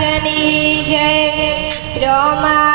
મહારાજની જય રમા